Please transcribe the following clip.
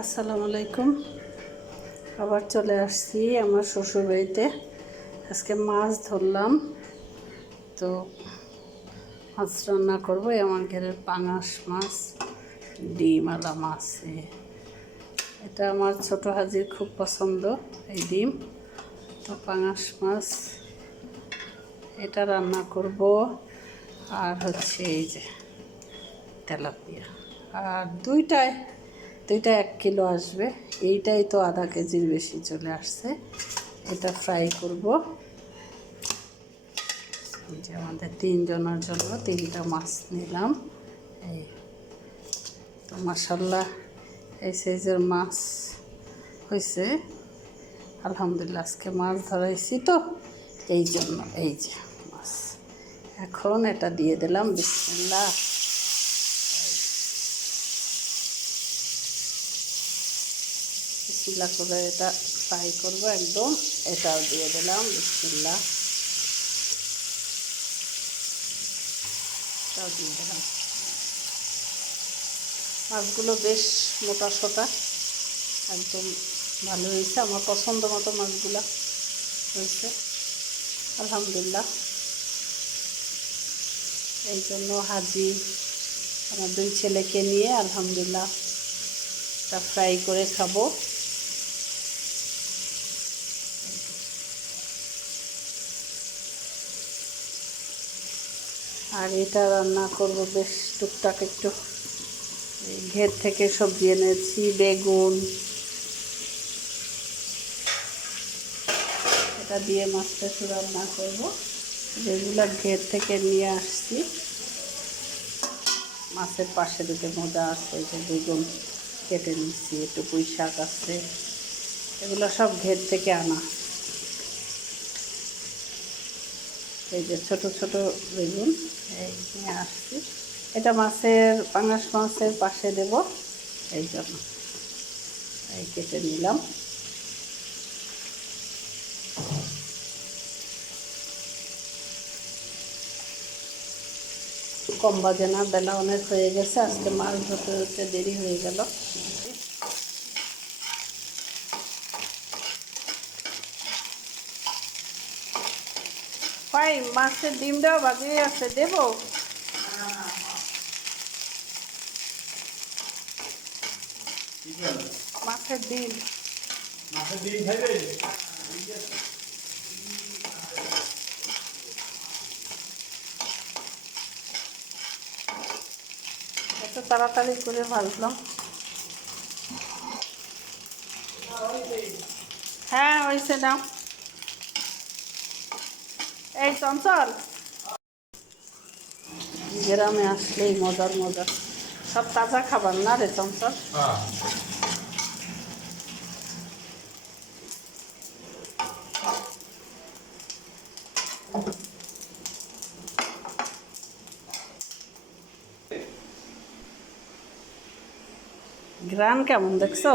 আসসালামু আলাইকুম। আবার চলে আসছি আমার শ্বশুরবাড়িতে। আজকে মাছ ধরলাম, তো মাছ রান্না করবো। আমার ঘরের পাঙাশ মাছ, ডিমওয়ালা মাছ। এটা আমার ছোট হাজির খুব পছন্দ, এই ডিম। তো পাঙাশ মাছ এটা রান্না করব। আর হচ্ছে এই যে তেলাপিয়া, আর দুইটা 1 কিলো আসবে। এইটাই তো আধা কেজির বেশি চলে আসছে। এটা ফ্রাই করব। যে আমাদের 3 জনের জন্য 3টা মাছ নিলাম। এই তো মাশাআল্লাহ এই সাইজের মাছ হয়েছে, আলহামদুলিল্লাহ। আজকে মাছ ধরাইছি তো এই জন্য। এই যে মাছ, এখন এটা দিয়ে দিলাম। বিসমিল্লাহ। বিসমিল্লাহ করে এটা ফ্রাই করব একদম। এটাও দিয়ে দিলাম। বিসমিল্লাহ। এটাও দিয়ে দিলাম। মাছগুলো বেশ মোটা সোটা, একদম ভালো হয়েছে। আমার পছন্দ মতো মাছগুলো হয়েছে, আলহামদুলিল্লাহ। এই জন্য হাজি আমার 2 ছেলেকে নিয়ে আলহামদুলিল্লাহ এটা ফ্রাই করে খাবো। আর এটা রান্না করব বেশ টুকটাক একটু। ঘের থেকে সবজি এনেছি, বেগুন, এটা দিয়ে মাছটা একটু রান্না করব। যেগুলো ঘের থেকে নিয়ে আসছি, মাছের পাশে দুটো মজা আছে। এই যে বেগুন কেটে নিচ্ছি, একটু পুঁই শাক আছে, এগুলো সব ঘের থেকে আনা। এই যে ছোট ছোট বেগুন এই নিয়ে আসছি। এটা মাছের, পাঙাশ মাছের পাশে দেব, এই জন্য এই কেটে নিলাম। কম বাজে না, বেলা অনেক হয়ে গেছে। আজকে মাছ ধরতে ধরতে দেরি হয়ে গেল। ভাই মাছের ডিমটাও বাজিয়ে আছে, দেব? মাছের ডিম খাইবে? এত তাড়াতাড়ি করে ভাজলাম। হ্যাঁ হয়েছে, নাও। এই চঞ্চল, গ্রামে আসলেই মজার মজা। সব তাজা খাবার না রে চঞ্চল? গ্রান কেমন দেখছো?